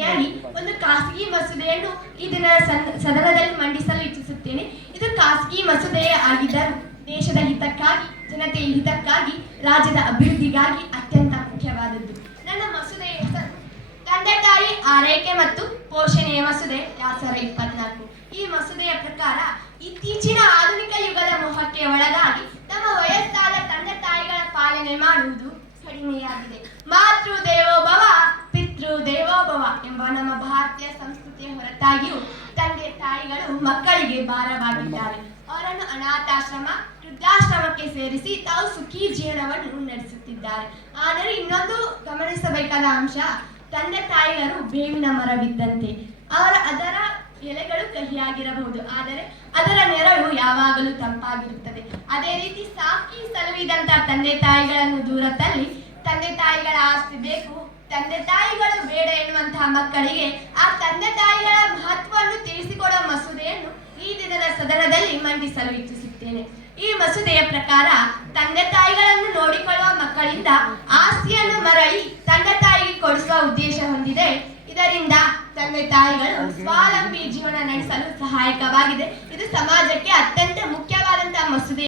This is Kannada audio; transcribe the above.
ಹೇಳಿ ಒಂದು ಖಾಸಗಿ ಮಸೂದೆಯನ್ನು ಈ ದಿನ ಸದನದಲ್ಲಿ ಮಂಡಿಸಲು ಇಚ್ಛಿಸುತ್ತೇನೆ. ಇದು ಖಾಸಗಿ ಮಸೂದೆಯೇ ಆಗಿದ್ದರೂ ದೇಶದ ಹಿತಕ್ಕಾಗಿ, ಜನತೆಯ ಹಿತಕ್ಕಾಗಿ, ರಾಜ್ಯದ ಅಭಿವೃದ್ಧಿಗಾಗಿ ಅತ್ಯಂತ ಮುಖ್ಯವಾದದ್ದು. ನನ್ನ ಮಸೂದೆಯ ಹೆಸರು ತಂದೆ ತಾಯಿ ಆರೈಕೆ ಮತ್ತು ಪೋಷಣೆಯ ಮಸೂದೆ ಎರಡ್ ಇಪ್ಪತ್ನಾಲ್ಕು. ಈ ಮಸೂದೆಯ ಪ್ರಕಾರ ಇತ್ತೀಚಿನ ಆಧುನಿಕ ಯುಗದ ಮೋಹಕ್ಕೆ ಒಳಗಾಗಿ ತಮ್ಮ ವಯಸ್ಸಾದ ತಂದೆ ತಾಯಿಗಳ ಪಾಲನೆ ಮಾಡುವುದು ಕಡಿಮೆಯಾಗಿದೆ. ಮಾತೃ ದೇವೋಭವ ಹೊರತಾಗಿಯೂ ತಂದೆ ತಾಯಿಗಳು ಮಕ್ಕಳಿಗೆ ಭಾರವಾಗಿದ್ದಾರೆ. ಅವರನ್ನು ಅನಾಥಾಶ್ರಮ, ವೃದ್ಧಾಶ್ರಮಕ್ಕೆ ಸೇರಿಸಿ ತಾವು ಸುಖಿ ಜೀವನವನ್ನು ನಡೆಸುತ್ತಿದ್ದಾರೆ. ಆದರೆ ಇನ್ನೊಂದು ಗಮನಿಸಬೇಕಾದ ಅಂಶ, ತಂದೆ ತಾಯಿಗಳು ಬೇವಿನ ಮರವಿದ್ದಂತೆ. ಅವರ ಅದರ ಎಲೆಗಳು ಕಹಿಯಾಗಿರಬಹುದು, ಆದರೆ ಅದರ ನೆರಳು ಯಾವಾಗಲೂ ತಂಪಾಗಿರುತ್ತದೆ. ಅದೇ ರೀತಿ ಸಾಕಿ ಸಲುವಿದಂತ ತಂದೆ ತಾಯಿಗಳನ್ನು ದೂರ ತಂದೆ ತಾಯಿಗಳ ಆಸ್ತಿ ಬೇಕು ತಂದೆ ತಾಯಿಗಳು ಬೇಡ ಎನ್ನುವಂತಹ ಮಕ್ಕಳಿಗೆ ಆ ತಂದೆ ತಾಯಿಗಳ ಮಹತ್ವವನ್ನು ತಿಳಿಸಿಕೊಡುವ ಮಸೂದೆಯನ್ನು ಈ ದಿನದ ಸದನದಲ್ಲಿ ಮಂಡಿಸಲು ಇಚ್ಛಿಸುತ್ತೇನೆ. ಈ ಮಸೂದೆಯ ಪ್ರಕಾರ ತಂದೆ ತಾಯಿಗಳನ್ನು ನೋಡಿಕೊಳ್ಳುವ ಮಕ್ಕಳಿಂದ ಆಸ್ತಿಯನ್ನು ಮರಳಿ ತಂದೆ ತಾಯಿಗೆ ಕೊಡಿಸುವ ಉದ್ದೇಶ ಹೊಂದಿದೆ. ಇದರಿಂದ ತಂದೆ ತಾಯಿಗಳು ಸ್ವಾವಲಂಬಿ ಜೀವನ ನಡೆಸಲು ಸಹಾಯಕವಾಗಿದೆ. ಇದು ಸಮಾಜಕ್ಕೆ ಮಸೂದೆ